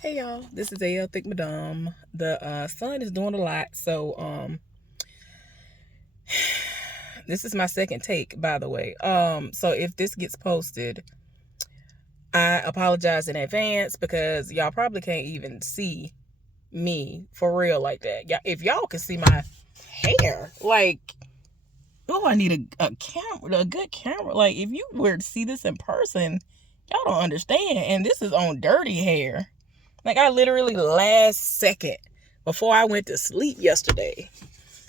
Hey y'all, this is AL Thick Madame. The sun is doing a lot, so this is my second take, by the way. So if this gets posted, I apologize in advance because y'all probably can't even see me for real like that. If y'all can see my hair, like, oh, I need a camera, a good camera. Like, if you were to see this in person, y'all don't understand. And this is on dirty hair. Like, I literally last second before I went to sleep yesterday,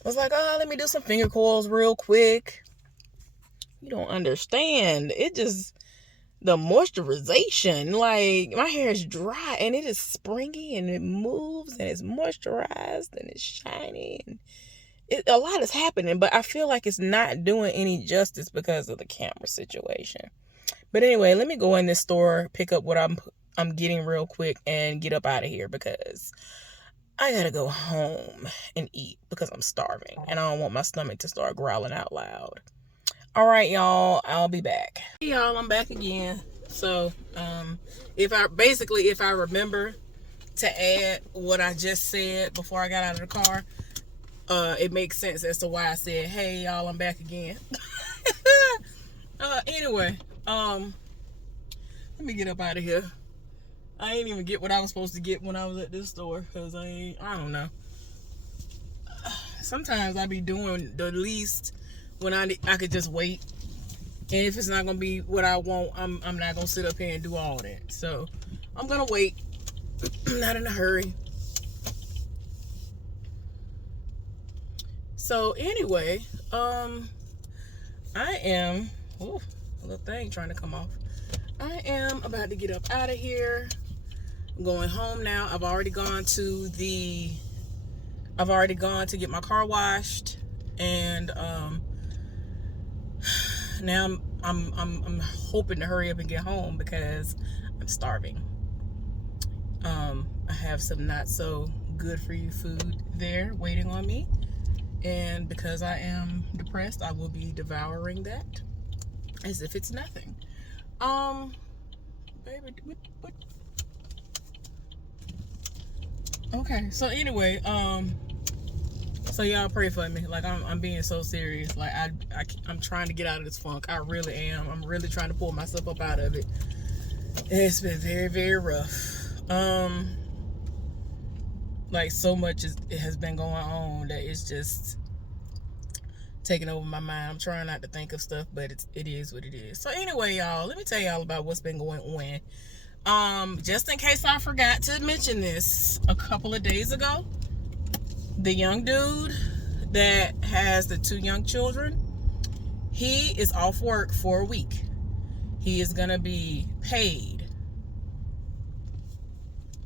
I was like, oh, let me do some finger coils real quick. You don't understand. It just, the moisturization, like, my hair is dry and it is springy and it moves and it's moisturized and it's shiny. And a lot is happening, but I feel like it's not doing any justice because of the camera situation. But anyway, let me go in this store, pick up what I'm getting real quick and get up out of here because I gotta go home and eat because I'm starving and I don't want my stomach to start growling out loud. All right, y'all, I'll be back. Hey, y'all, I'm back again. So, if I remember to add what I just said before I got out of the car, it makes sense as to why I said, hey, y'all, I'm back again. Anyway, let me get up out of here. I ain't even get what I was supposed to get when I was at this store because I don't know. Sometimes I be doing the least when I could just wait. And if it's not gonna be what I want, I'm not gonna sit up here and do all that. So I'm gonna wait. I'm not in a hurry. So anyway, I am a little thing trying to come off. I am about to get up out of here. I'm going home now. I've already gone to get my car washed, and now I'm hoping to hurry up and get home because I'm starving. I have some not so good for you food there waiting on me, and because I am depressed, I will be devouring that as if it's nothing. Baby, what? Okay, so anyway, so y'all pray for me. Like, I'm being so serious. Like, I'm trying to get out of this funk. I really am. I'm really trying to pull myself up out of it. It's been very, very rough. Like, so much it has been going on that it's just taking over my mind. I'm trying not to think of stuff, but it is what it is. So anyway, y'all, let me tell y'all about what's been going on. Just in case I forgot to mention this, a couple of days ago, the young dude that has the 2 young children, he is off work for a week. He is gonna be paid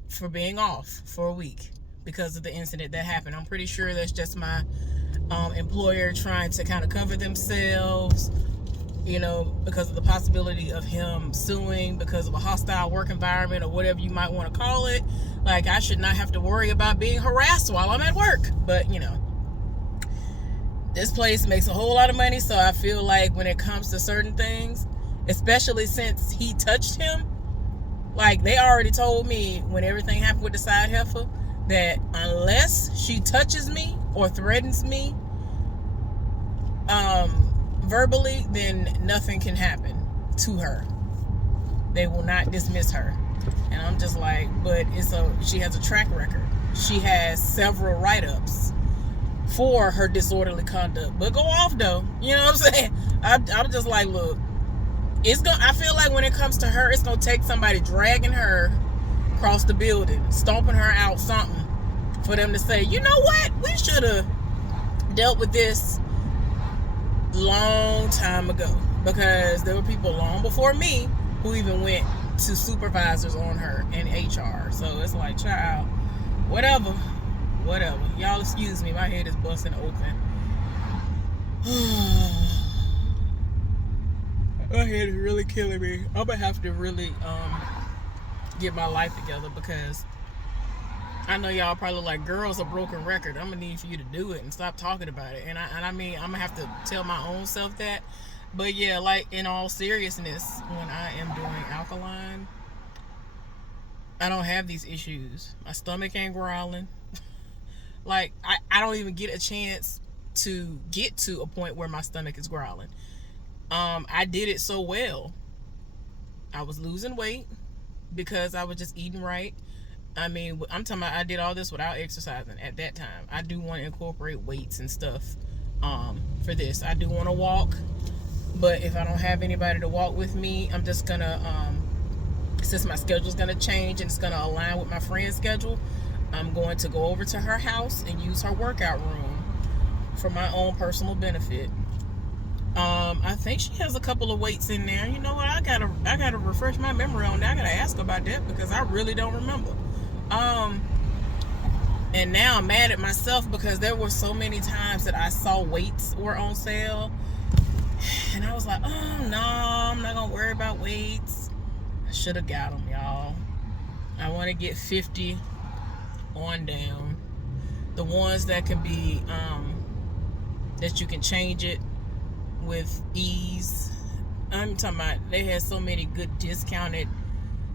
for being off for a week because of the incident that happened. I'm pretty sure that's just my employer trying to kind of cover themselves, because of the possibility of him suing because of a hostile work environment or whatever you might want to call it. Like, I should not have to worry about being harassed while I'm at work. But, this place makes a whole lot of money, so I feel like when it comes to certain things, especially since he touched him, like, they already told me when everything happened with the side heifer that unless she touches me or threatens me verbally, then nothing can happen to her. They will not dismiss her. And I'm just like, but she has a track record. She has several write-ups for her disorderly conduct. But go off though. You know what I'm saying? I'm just like, look, I feel like when it comes to her, it's gonna take somebody dragging her across the building, stomping her out, something, for them to say, you know what, we should have dealt with this long time ago, because there were people long before me who even went to supervisors on her in HR. So it's like, child, whatever. Y'all excuse me, my head is busting open. My head is really killing me. I'm gonna have to really get my life together, because I know y'all probably like, girl's a broken record. I'm gonna need for you to do it and stop talking about it. And I mean, I'm gonna have to tell my own self that. But yeah, like, in all seriousness, when I am doing alkaline, I don't have these issues. My stomach ain't growling. Like, I don't even get a chance to get to a point where my stomach is growling. I did it so well. I was losing weight because I was just eating right. I mean, I'm talking about I did all this without exercising at that time. I do want to incorporate weights and stuff for this. I do want to walk, but if I don't have anybody to walk with me, I'm just going to, since my schedule's going to change and it's going to align with my friend's schedule, I'm going to go over to her house and use her workout room for my own personal benefit. I think she has a couple of weights in there. You know what? I gotta refresh my memory on that. I gotta ask about that because I really don't remember. And now I'm mad at myself because there were so many times that I saw weights were on sale, and I was like, oh no, I'm not gonna worry about weights. I should have got them, y'all. I want to get 50 on down. The ones that can be that you can change it with ease. I'm talking about they had so many good discounted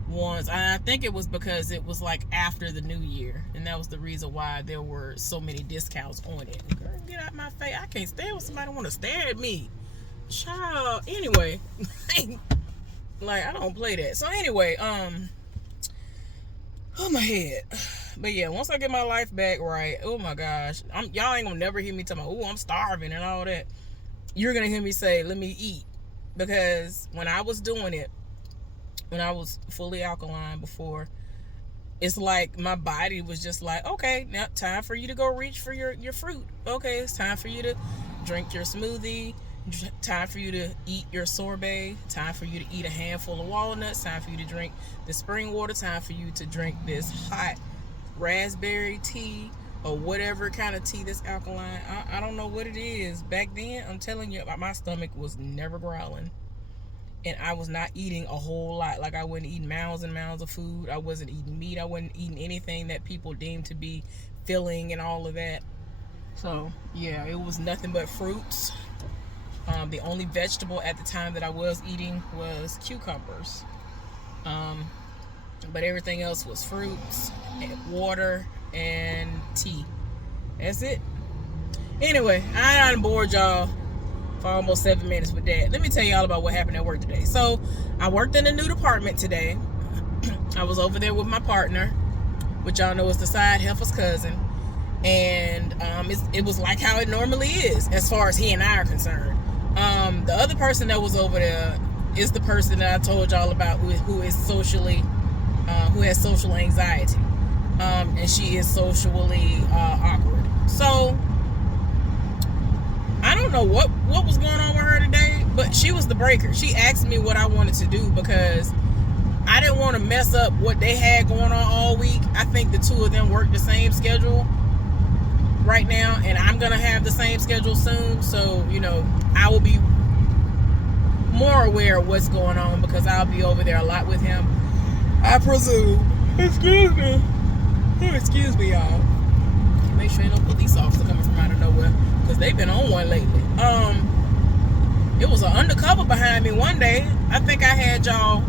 ones. I think it was because it was like after the new year, and that was the reason why there were so many discounts on it. Girl, get out my face. I can't stand when somebody want to stare at me. Child. Anyway, like I don't play that. So anyway, oh my head. But yeah, once I get my life back right, oh my gosh, y'all ain't gonna never hear me talking about, oh, I'm starving and all that. You're gonna hear me say, let me eat. Because when I was doing it, when I was fully alkaline before, it's like my body was just like, okay, now time for you to go reach for your fruit. Okay, it's time for you to drink your smoothie, time for you to eat your sorbet, time for you to eat a handful of walnuts, time for you to drink the spring water, time for you to drink this hot raspberry tea or whatever kind of tea that's alkaline. I don't know what it is. Back then, I'm telling you, my stomach was never growling. And I was not eating a whole lot. Like I wasn't eating mounds and mounds of food. I wasn't eating meat. I wasn't eating anything that people deemed to be filling and all of that. So, yeah, it was nothing but fruits. The only vegetable at the time that I was eating was cucumbers. But everything else was fruits, water, and tea. That's it. Anyway, I done bored y'all for almost 7 minutes with that. Let me tell y'all about what happened at work today. So, I worked in a new department today. I was over there with my partner, which y'all know is the side heifer's cousin. And it was like how it normally is, as far as he and I are concerned. The other person that was over there is the person that I told y'all about who is socially, who has social anxiety. And she is socially awkward. So, I don't know what was going on with her today, but she was the breaker. She asked me what I wanted to do because I didn't want to mess up what they had going on all week. I think the two of them work the same schedule right now, and I'm going to have the same schedule soon. So, you know, I will be more aware of what's going on because I'll be over there a lot with him, I presume. Excuse me. Oh, excuse me, y'all. Make sure ain't no police officer coming from out of nowhere because they've been on one lately. It was an undercover behind me one day. I think I had y'all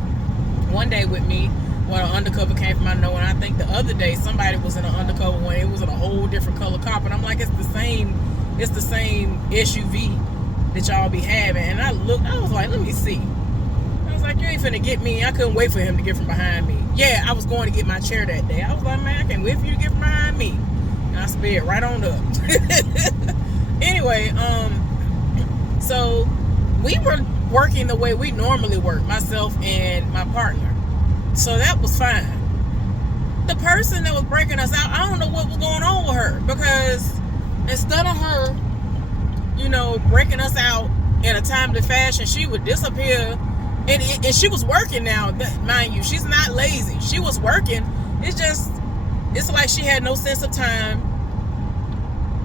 one day with me when an undercover came from out of nowhere. And I think the other day somebody was in an undercover one. It was in a whole different color car, but I'm like, it's the same SUV that y'all be having. And I looked, I was like, let me see. I was like, you ain't finna get me. I couldn't wait for him to get from behind me. Yeah, I was going to get my chair that day. I was like, man, I can't wait for you to get from behind me. And I sped right on up. Anyway, so we were working the way we normally work, myself and my partner. So that was fine. The person that was breaking us out, I don't know what was going on with her, because instead of her, you know, breaking us out in a timely fashion, she would disappear. And she was working now, mind you. She's not lazy. She was working. It's like she had no sense of time.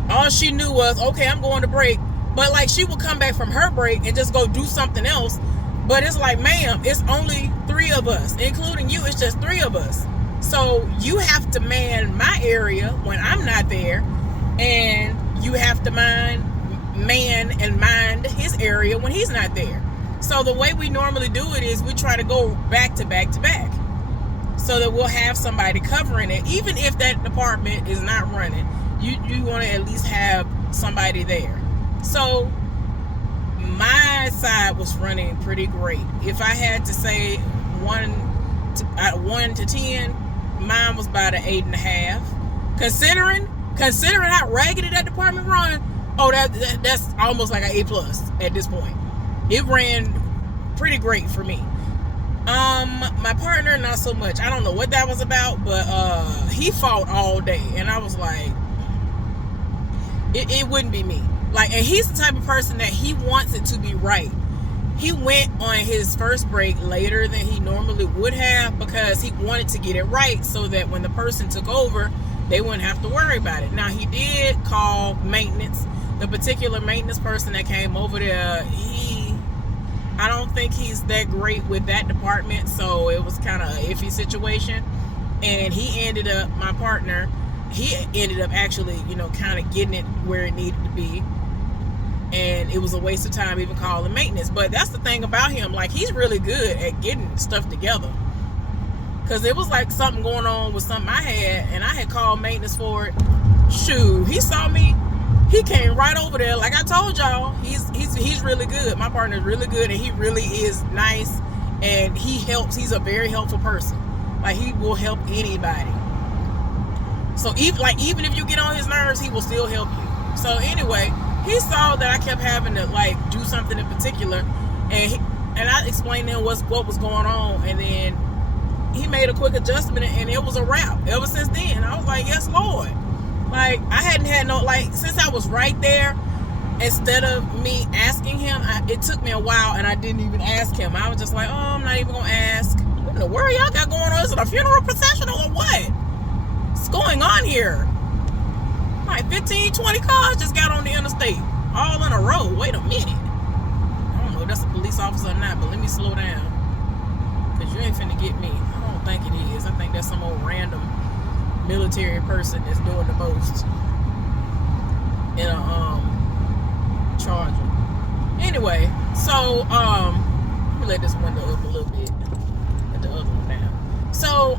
All she knew was, okay, I'm going to break. But like she would come back from her break and just go do something else. But it's like, ma'am, it's only 3 of us, including you. It's just 3 of us. So you have to man my area when I'm not there. And you have to man his area when he's not there. So the way we normally do it is we try to go back to back to back. so that we'll have somebody covering it. Even if that department is not running, you want to at least have somebody there. So my side was running pretty great. If I had to say 1 to 10, mine was about an 8.5. Considering how raggedy that department run, that's almost like an A+ at this point. It ran pretty great for me. My partner, not so much. I don't know what that was about, but he fought all day, and I was like, it wouldn't be me. Like, and he's the type of person that he wants it to be right. He went on his first break later than he normally would have because he wanted to get it right so that when the person took over, they wouldn't have to worry about it. Now, he did call maintenance. The particular maintenance person that came over there, I don't think he's that great with that department, so it was kind of an iffy situation. And my partner, he ended up actually, kind of getting it where it needed to be. And it was a waste of time even calling maintenance. But that's the thing about him. Like, he's really good at getting stuff together. Because it was like something going on with something I had, and I had called maintenance for it. Shoot, he saw me. He came right over there. Like I told y'all, he's really good. My partner is really good, and he really is nice. And he helps. He's a very helpful person. Like, he will help anybody. So even if you get on his nerves, he will still help you. So anyway, he saw that I kept having to do something in particular, and I explained to him what was going on, and then he made a quick adjustment, and it was a wrap. Ever since then, I was like, yes, Lord. Like, I hadn't had since I was right there, instead of me asking him, it took me a while, and I didn't even ask him. I was just like, I'm not even going to ask. What in the world y'all got going on? Is it a funeral procession or what? What's going on here? Like 15, 20 cars just got on the interstate, all in a row. Wait a minute. I don't know if that's a police officer or not, but let me slow down. Because you ain't finna get me. I don't think it is. I think that's some old random military person that's doing the most in a Charger. Anyway, so let me let this window up a little bit. Let the other one down. So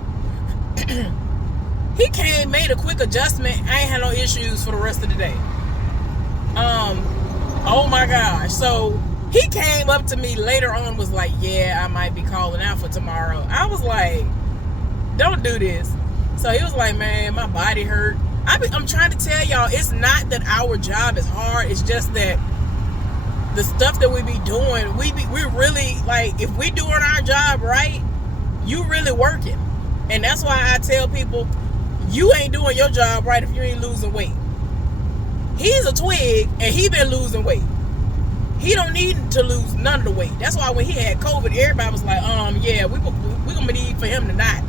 he came, made a quick adjustment. I ain't had no issues for the rest of the day. Oh my gosh. So he came up to me later on, was like, yeah, I might be calling out for tomorrow. I was like, don't do this. So he was like, man, my body hurt. I'm trying to tell y'all, it's not that our job is hard. It's just that the stuff that we be doing, we're really, like, if we doing our job right, you really working. And that's why I tell people, you ain't doing your job right if you ain't losing weight. He's a twig, and he been losing weight. He don't need to lose none of the weight. That's why when he had COVID, everybody was like, yeah, we're going to need for him to not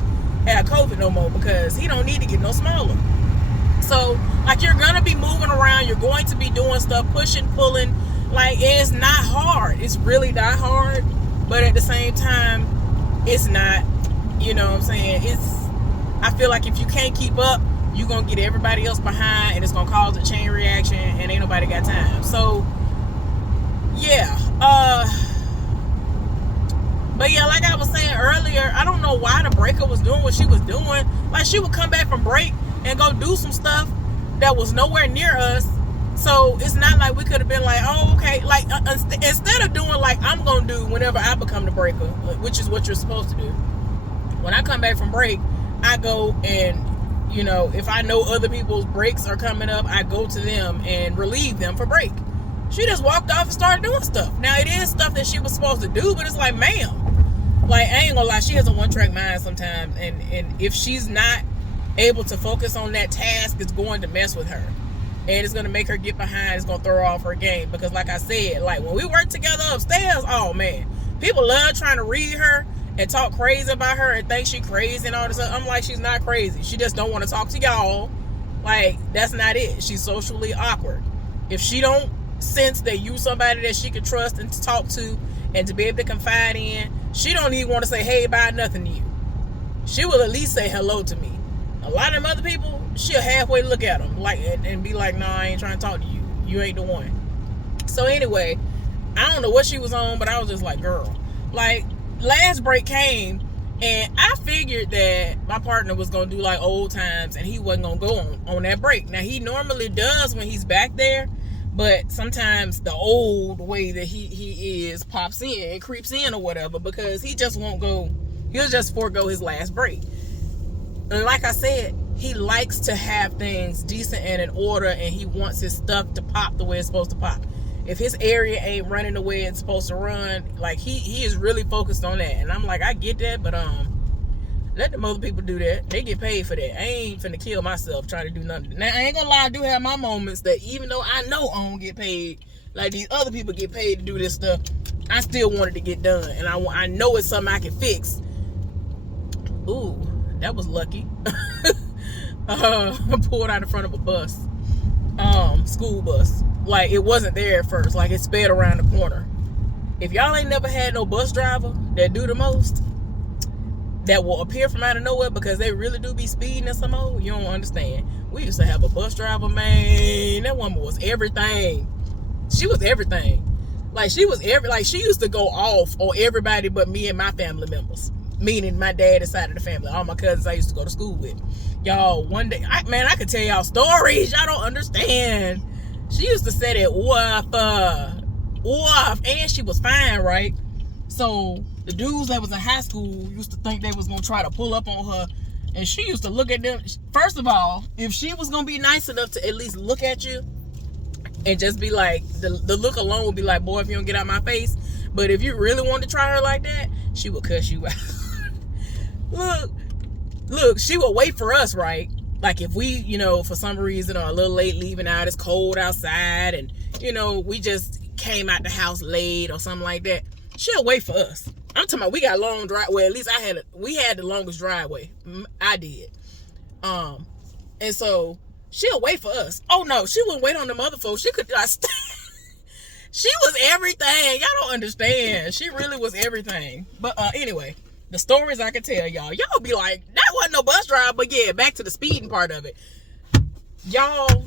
have COVID no more, because he don't need to get no smaller. So, like, you're going to be moving around. You're going to be doing stuff, pushing, pulling. Like, it's not hard. It's really not hard. But at the same time, it's not, you know what I'm saying? I feel like if you can't keep up, you're going to get everybody else behind, and it's going to cause a chain reaction, and ain't nobody got time. So, yeah. But yeah, like I was saying earlier, I don't know why the breaker was doing what she was doing. Like, she would come back from break and go do some stuff that was nowhere near us. So it's not like we could have been like, oh, okay. Like, instead of doing like I'm going to do whenever I become the breaker, which is what you're supposed to do. When I come back from break, I go and, you know, if I know other people's breaks are coming up, I go to them and relieve them for break. She just walked off and started doing stuff. Now, it is stuff that she was supposed to do, but it's like, ma'am. Like, I ain't gonna lie, she has a one-track mind sometimes, and if she's not able to focus on that task, it's going to mess with her. And it's gonna make her get behind, it's gonna throw her off her game. Because like I said, like, when we work together upstairs, oh man, people love trying to read her and talk crazy about her and think she crazy and all this stuff. I'm like, she's not crazy. She just don't want to talk to y'all. Like, that's not it. She's socially awkward. If she don't sense that you somebody that she can trust and to talk to and to be able to confide in, she don't even want to say hey bye nothing to you. She will at least say hello to me. A lot of them other people, she'll halfway look at them like and be like, no, I ain't trying to talk to you. You ain't the one. So anyway, I don't know what she was on, but I was just like, girl. Like, last break came And I figured that my partner was going to do like old times and he wasn't going to go on that break. Now, he normally does when he's back there, but sometimes the old way that he is pops in and creeps in or whatever, because he just won't go. He'll just forego his last break. And like I said, he likes to have things decent and in order, and he wants his stuff to pop the way it's supposed to pop. If his area ain't running the way it's supposed to run, like he is really focused on that. And I'm like, I get that, but let them other people do that. They get paid for that. I ain't finna kill myself trying to do nothing. Now, I ain't gonna lie, I do have my moments that even though I know I don't get paid like these other people get paid to do this stuff, I still wanted to get done. And I know it's something I can fix. Ooh, that was lucky. I pulled out in front of a bus. School bus. Like, it wasn't there at first. Like, it sped around the corner. If y'all ain't never had no bus driver that do the most, that will appear from out of nowhere because they really do be speeding and some more, you don't understand. We used to have a bus driver, man. That woman was everything. She was everything. Like, she used to go off on everybody but me and my family members. Meaning my dad's side of the family. All my cousins I used to go to school with. Y'all, one day, I could tell y'all stories. Y'all don't understand. She used to say that woof, and she was fine, right? So the dudes that was in high school used to think they was gonna try to pull up on her, and she used to look at them. First of all, if she was gonna be nice enough to at least look at you and just be like, the look alone would be like, boy, if you don't get out my face. But if you really wanted to try her like that, she would cuss you out. Look, she would wait for us, right? Like if we, for some reason are a little late leaving out, it's cold outside, and, we just came out the house late or something like that, she'll wait for us. I'm talking about we got long drive. Well, at least we had the longest driveway. I did. And so she'll wait for us. Oh no, she wouldn't wait on them other folks. She could just she was everything. Y'all don't understand. She really was everything. But anyway, the stories I could tell y'all be like, that wasn't no bus drive. But yeah, back to the speeding part of it. Y'all,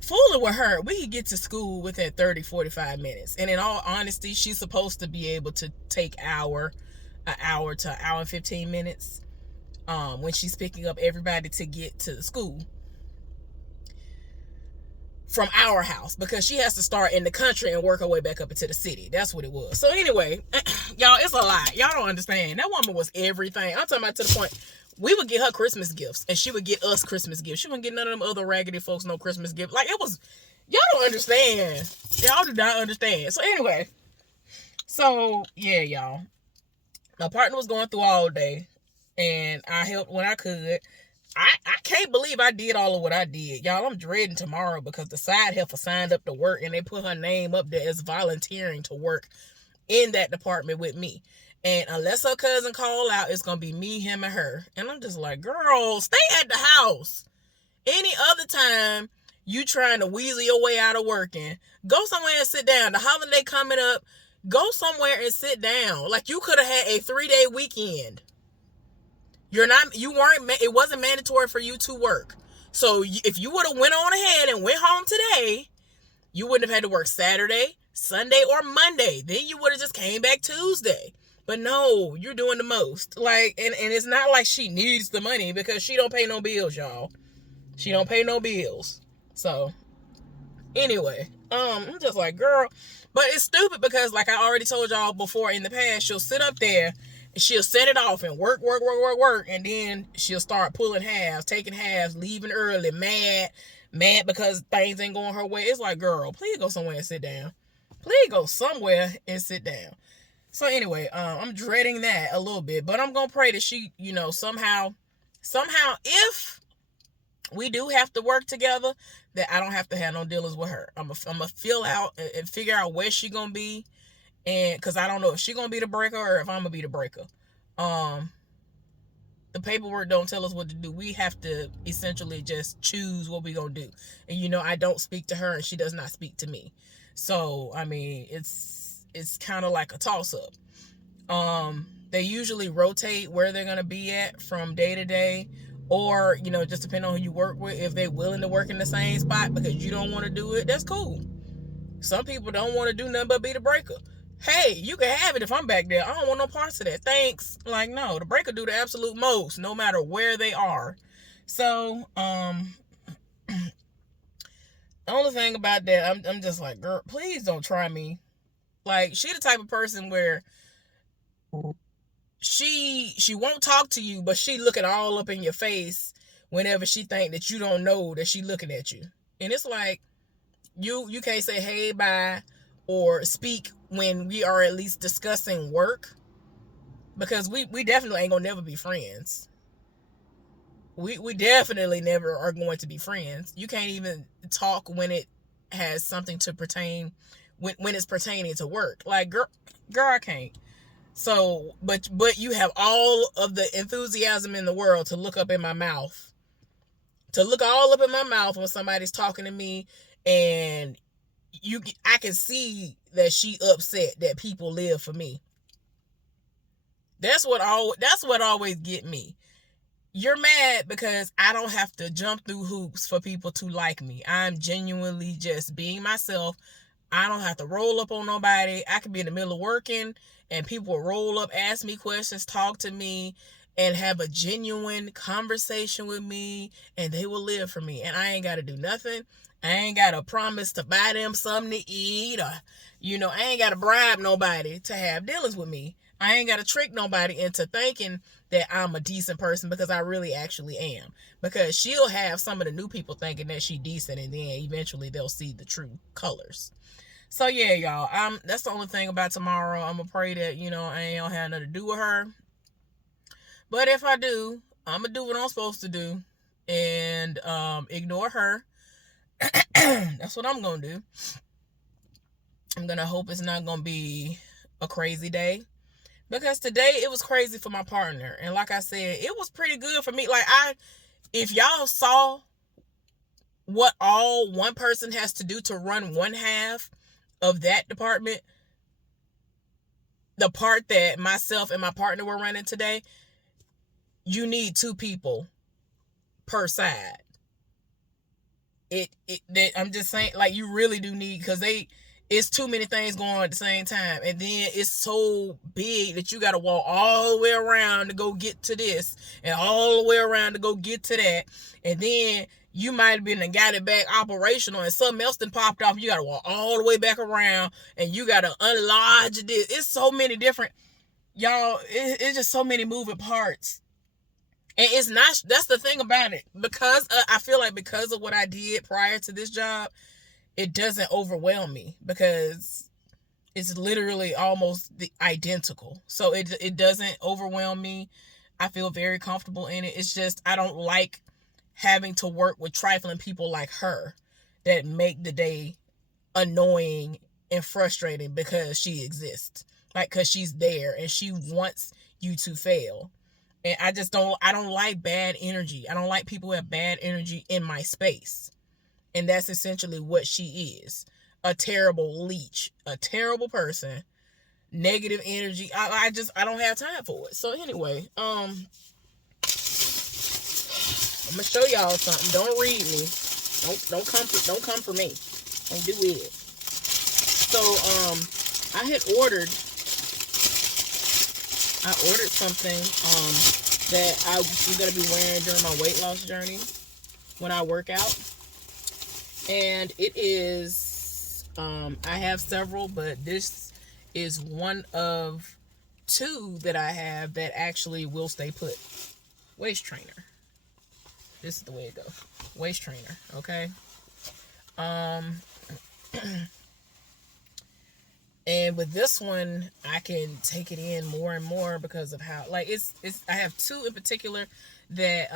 fooling with her, we could get to school within 30-45 minutes. And in all honesty, she's supposed to be able to take an hour to an hour and 15 minutes when she's picking up everybody to get to the school from our house, because she has to start in the country and work her way back up into the city. That's what it was. So anyway, y'all, it's a lot. Y'all don't understand. That woman was everything. I'm talking about to the point we would get her Christmas gifts and she would get us Christmas gifts. She wouldn't get none of them other raggedy folks no Christmas gift. Like, it was, y'all don't understand. Y'all do not understand. So anyway, yeah, y'all, my partner was going through all day and I helped when I could. I can't believe I did all of what I did. Y'all, I'm dreading tomorrow because the side heifer signed up to work and they put her name up there as volunteering to work in that department with me. And unless her cousin call out, it's going to be me, him, and her. And I'm just like, girl, stay at the house. Any other time you trying to weasel your way out of working, go somewhere and sit down. The holiday coming up, go somewhere and sit down. Like, you could have had a 3-day weekend. It wasn't mandatory for you to work. So if you would have went on ahead and went home today, you wouldn't have had to work Saturday, Sunday, or Monday. Then you would have just came back Tuesday. But no, you're doing the most. Like, and it's not like she needs the money because she don't pay no bills, y'all. She don't pay no bills. So anyway, I'm just like, girl, but it's stupid because like I already told y'all before in the past, she'll sit up there, she'll set it off and work, and then she'll start pulling halves, taking halves, leaving early, mad because things ain't going her way. It's like, girl, please go somewhere and sit down. Please go somewhere and sit down. So anyway, I'm dreading that a little bit, but I'm gonna pray that she, somehow, if we do have to work together, that I don't have to have no dealings with her. I'm gonna fill out and figure out where she gonna be. And because I don't know if she's gonna be the breaker or if I'm gonna be the breaker. The paperwork don't tell us what to do. We have to essentially just choose what we gonna do. And I don't speak to her and she does not speak to me. So I mean, it's kind of like a toss-up. They usually rotate where they're gonna be at from day to day, or just depending on who you work with. If they're willing to work in the same spot because you don't want to do it, that's cool. Some people don't want to do nothing but be the breaker. hey, you can have it if I'm back there. I don't want no parts of that. Thanks. Like, no, the breaker do the absolute most, no matter where they are. So, the only thing about that, I'm just like, girl, please don't try me. Like, she the type of person where she won't talk to you, but she looking all up in your face whenever she think that you don't know that she looking at you. And it's like, you can't say hey, bye, or speak when we are at least discussing work, because we definitely ain't gonna never be friends. We definitely never are going to be friends. You can't even talk when it has something to pertain, when it's pertaining to work. Like, girl, I can't. So, but you have all of the enthusiasm in the world to look up in my mouth, when somebody's talking to me, and I can see that she upset that people live for me. That's what always get me. You're mad because I don't have to jump through hoops for people to like me. I'm genuinely just being myself. I don't have to roll up on nobody. I could be in the middle of working and people will roll up, ask me questions, talk to me, and have a genuine conversation with me, and they will live for me. And I ain't got to do nothing. I ain't got to promise to buy them something to eat, or, I ain't got to bribe nobody to have dealings with me. I ain't got to trick nobody into thinking that I'm a decent person, because I really actually am. Because she'll have some of the new people thinking that she decent, and then eventually they'll see the true colors. So yeah, y'all, that's the only thing about tomorrow. I'm gonna pray that, I ain't gonna have nothing to do with her. But if I do, I'm gonna do what I'm supposed to do and ignore her. That's what I'm gonna do. I'm gonna hope it's not gonna be a crazy day, because today it was crazy for my partner. And like I said, it was pretty good for me. Like, if y'all saw what all one person has to do to run one half of that department, the part that myself and my partner were running today, you need 2 people per side. I'm just saying, like, you really do need, because it's too many things going on at the same time, and then it's so big that you got to walk all the way around to go get to this, and all the way around to go get to that, and then you might have been and got it back operational, and something else then popped off. You got to walk all the way back around, and you got to unlodge this. It's so many different, y'all. It's just so many moving parts. And it's not, that's the thing about it. Because I feel like because of what I did prior to this job, it doesn't overwhelm me, because it's literally almost identical. So it doesn't overwhelm me. I feel very comfortable in it. It's just, I don't like having to work with trifling people like her that make the day annoying and frustrating because she exists. Like, because she's there and she wants you to fail. And I don't like bad energy. I don't like people who have bad energy in my space. And that's essentially what she is. A terrible leech, a terrible person, negative energy. I don't have time for it. So anyway, I'm gonna show y'all something. Don't read me. Don't come for me. Don't do it. So I ordered something that I'm gonna be wearing during my weight loss journey when I work out. And it is, I have several, but this is one of 2 that I have that actually will stay put. Waist trainer. This is the way it goes. Waist trainer, okay? And with this one, I can take it in more and more because of how, like, I have 2 in particular that,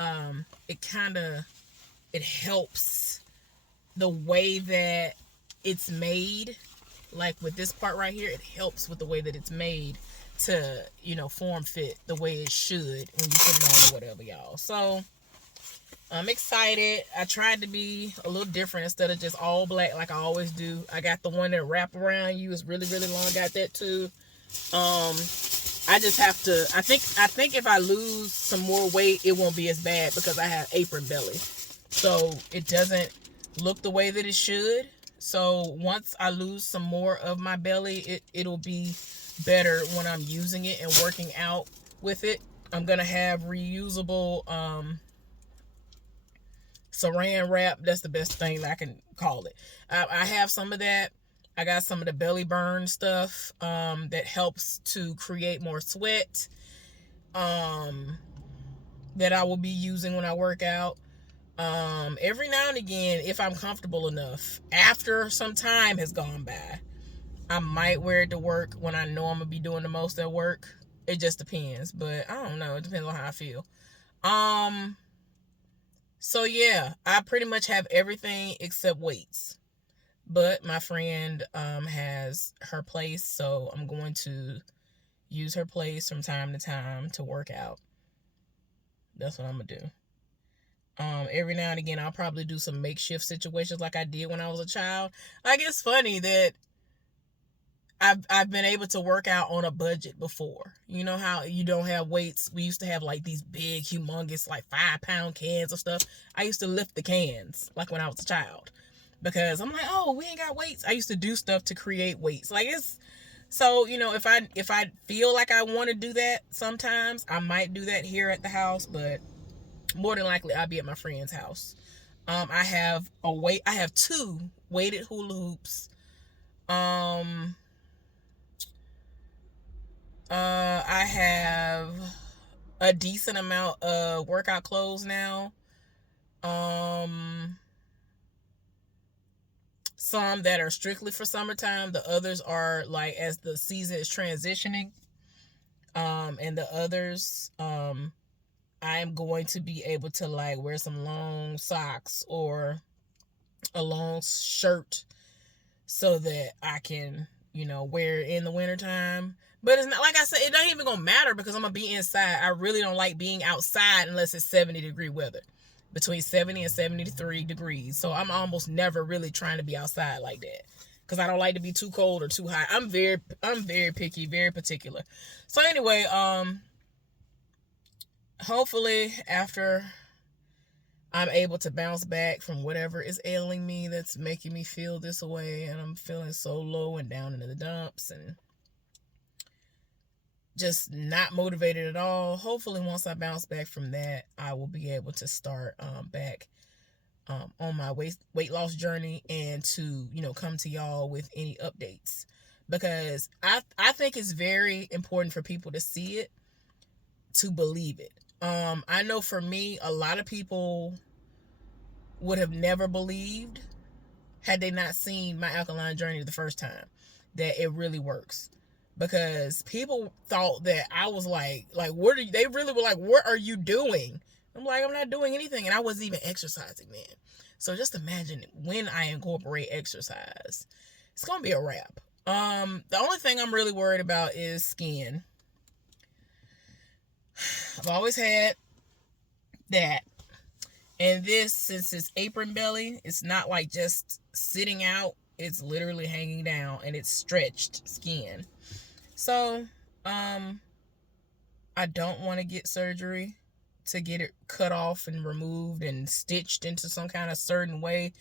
it helps the way that it's made. Like with this part right here, it helps with the way that it's made to, form fit the way it should when you put it on or whatever, y'all. So I'm excited. I tried to be a little different instead of just all black like I always do. I got the one that wrap around you. It's really, really long. Got that too. I just have to, I think if I lose some more weight, it won't be as bad because I have apron belly. So it doesn't look the way that it should. So once I lose some more of my belly, it'll be better when I'm using it and working out with it. I'm gonna have reusable saran wrap. That's the best thing that I can call it. I have some of that. I got some of the belly burn stuff that helps to create more sweat that I will be using when I work out. Every now and again, if I'm comfortable enough, after some time has gone by, I might wear it to work when I know I'm gonna be doing the most at work. It just depends, but I don't know. It depends on how I feel. So yeah, I pretty much have everything except weights. But my friend has her place, so I'm going to use her place from time to time to work out. That's what I'm gonna do. Every now and again, I'll probably do some makeshift situations like I did when I was a child. Like, it's funny that I've been able to work out on a budget before. You know how you don't have weights? We used to have like these big, humongous, like 5-pound cans of stuff. I used to lift the cans like when I was a child because I'm like, oh, we ain't got weights. I used to do stuff to create weights. Like, it's so, you know, if I feel like I want to do that, sometimes I might do that here at the house, but more than likely I'll be at my friend's house. I have two weighted hula hoops. I have a decent amount of workout clothes now. Some that are strictly for summertime. The others are like as the season is transitioning. And the others, I am going to be able to like wear some long socks or a long shirt so that I can, wear it in the wintertime. But it's not, like I said, it ain't even gonna matter because I'm gonna be inside. I really don't like being outside unless it's 70-degree weather, between 70 and 73 degrees. So I'm almost never really trying to be outside like that because I don't like to be too cold or too hot. I'm very picky, very particular. So anyway, hopefully after I'm able to bounce back from whatever is ailing me that's making me feel this way, and I'm feeling so low and down into the dumps and just not motivated at all. Hopefully once I bounce back from that, I will be able to start back on my weight loss journey and to, come to y'all with any updates, because I think it's very important for people to see it, to believe it. I know for me, a lot of people would have never believed, had they not seen my alkaline journey the first time, that it really works. Because people thought that I was like what are you, they really were like, what are you doing? I'm like, I'm not doing anything, and I wasn't even exercising then. So just imagine when I incorporate exercise, it's gonna be a wrap. The only thing I'm really worried about is skin. I've always had that. And this, since it's apron belly, it's not like just sitting out. It's literally hanging down and it's stretched skin. So, I don't want to get surgery to get it cut off and removed and stitched into some kind of certain way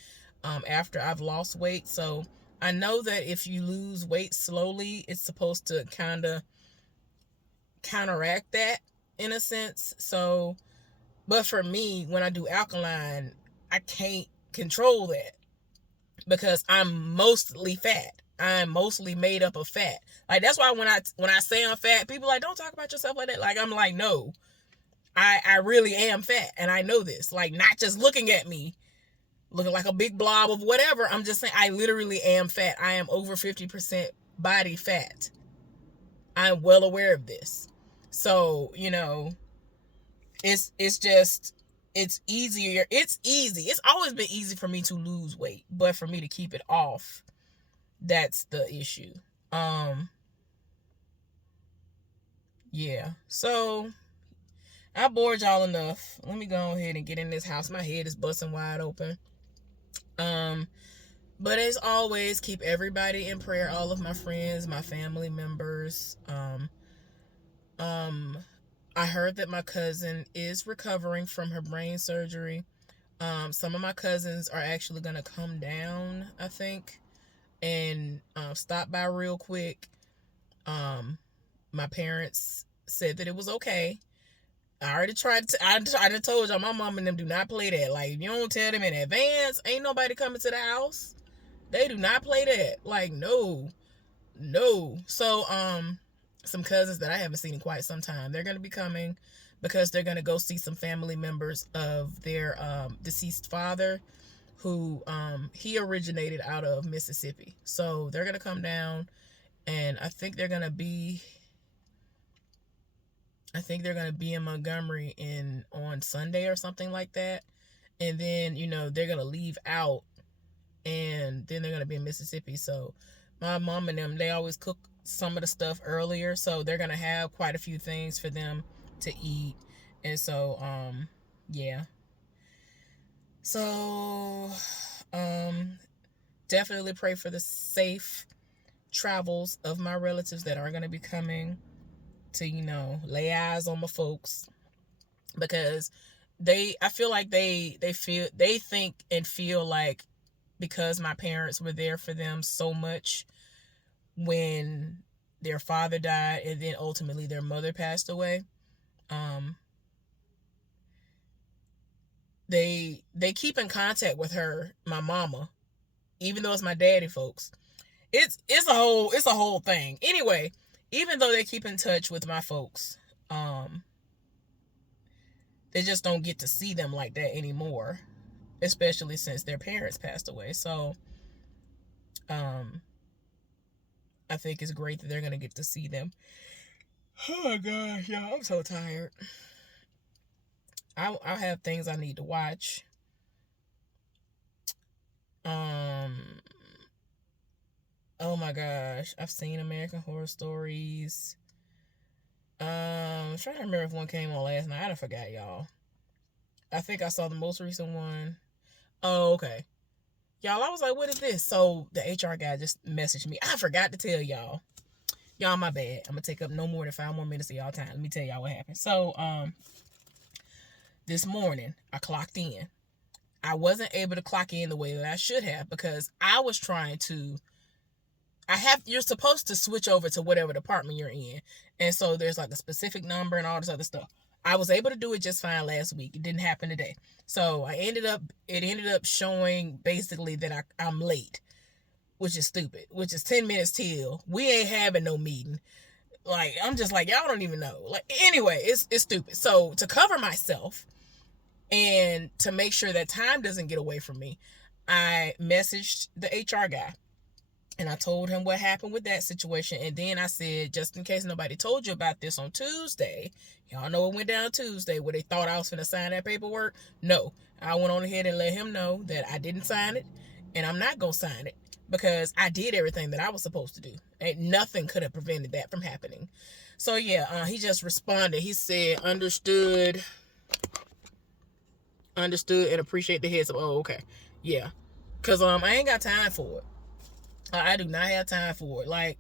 after I've lost weight. So I know that if you lose weight slowly, it's supposed to kind of counteract that in a sense. So, but for me, when I do alkaline, I can't control that because I'm mostly fat. I'm mostly made up of fat. Like, that's why when I say I'm fat, people are like, don't talk about yourself like that. Like, I'm like, no, I really am fat, and I know this. Like, not just looking at me looking like a big blob of whatever. I'm just saying I literally am fat. I am over 50% body fat. I'm well aware of this. So, it's just, it's easier. It's easy. It's always been easy for me to lose weight, but for me to keep it off, that's the issue. Yeah. So I bored y'all enough. Let me go ahead and get in this house. My head is busting wide open. But as always, keep everybody in prayer. All of my friends, my family members. I heard that my cousin is recovering from her brain surgery. Some of my cousins are actually going to come down, I think, and stop by real quick. My parents said that it was okay. I already tried to, I done told y'all, my mom and them do not play that. Like, if you don't tell them in advance, ain't nobody coming to the house. They do not play that. Like, no. So, some cousins that I haven't seen in quite some time, they're going to be coming because they're going to go see some family members of their deceased father, who he originated out of Mississippi. So they're going to come down, and I think they're going to be in Montgomery on Sunday or something like that. And then, they're going to leave out, and then they're going to be in Mississippi. So my mom and them, they always cook some of the stuff earlier. So they're going to have quite a few things for them to eat. And so, yeah. So, definitely pray for the safe travels of my relatives that are going to be coming to, lay eyes on my folks, because I feel like they think and feel like, because my parents were there for them so much when their father died and then ultimately their mother passed away, they keep in contact with her, my mama, even though it's my daddy folks. It's a whole thing. Anyway, even though they keep in touch with my folks, they just don't get to see them like that anymore, especially since their parents passed away. So, I think it's great that they're going to get to see them. Oh my gosh, y'all, I'm so tired. I have things I need to watch. Oh my gosh, I've seen American Horror Stories. I'm trying to remember if one came on last night. I forgot, y'all. I think I saw the most recent one. Oh, okay. Y'all, I was like, what is this? So the HR guy just messaged me. I forgot to tell y'all. Y'all, my bad. I'm going to take up no more than 5 more minutes of y'all time. Let me tell y'all what happened. So, this morning, I clocked in. I wasn't able to clock in the way that I should have, because I was trying to, you're supposed to switch over to whatever department you're in. And so there's like a specific number and all this other stuff. I was able to do it just fine last week. It didn't happen today. So it ended up showing basically that I'm late, which is stupid, which is 10 minutes till. We ain't having no meeting. Like, I'm just like, y'all don't even know. Like, anyway, it's stupid. So to cover myself and to make sure that time doesn't get away from me, I messaged the HR guy. And I told him what happened with that situation. And then I said, just in case nobody told you about this on Tuesday, y'all know it went down Tuesday where they thought I was going to sign that paperwork. No, I went on ahead and let him know that I didn't sign it, and I'm not going to sign it, because I did everything that I was supposed to do. And nothing could have prevented that from happening. So yeah, he just responded. He said, understood and appreciate the heads up. Oh, okay. Yeah. Because I ain't got time for it. I do not have time for it. Like,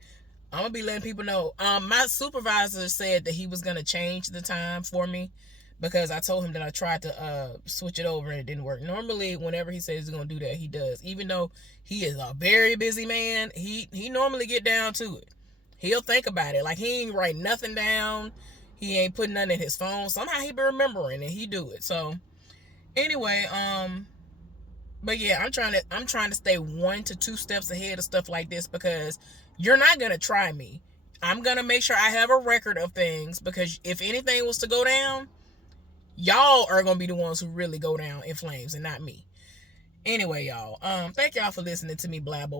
I'm going to be letting people know. My supervisor said that he was going to change the time for me, because I told him that I tried to switch it over and it didn't work. Normally, whenever he says he's going to do that, he does. Even though he is a very busy man, he normally get down to it. He'll think about it. Like, he ain't write nothing down. He ain't putting nothing in his phone. Somehow he be remembering and he do it. So, anyway, but yeah, I'm trying to stay 1 to 2 steps ahead of stuff like this, because you're not going to try me. I'm going to make sure I have a record of things, because if anything was to go down, y'all are going to be the ones who really go down in flames and not me. Anyway, y'all, thank y'all for listening to me blab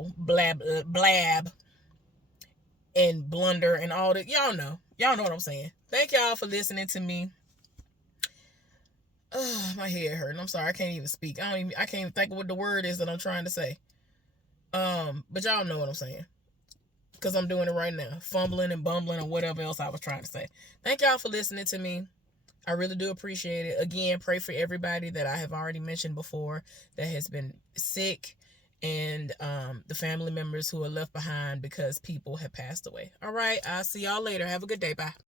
and blunder and all that. Y'all know what I'm saying. Thank y'all for listening to me. Oh, my head hurting. I'm sorry. I can't even speak. I can't even think of what the word is that I'm trying to say. But y'all know what I'm saying, because I'm doing it right now. Fumbling and bumbling or whatever else I was trying to say. Thank y'all for listening to me. I really do appreciate it. Again, pray for everybody that I have already mentioned before that has been sick, and the family members who are left behind because people have passed away. All right. I'll see y'all later. Have a good day. Bye.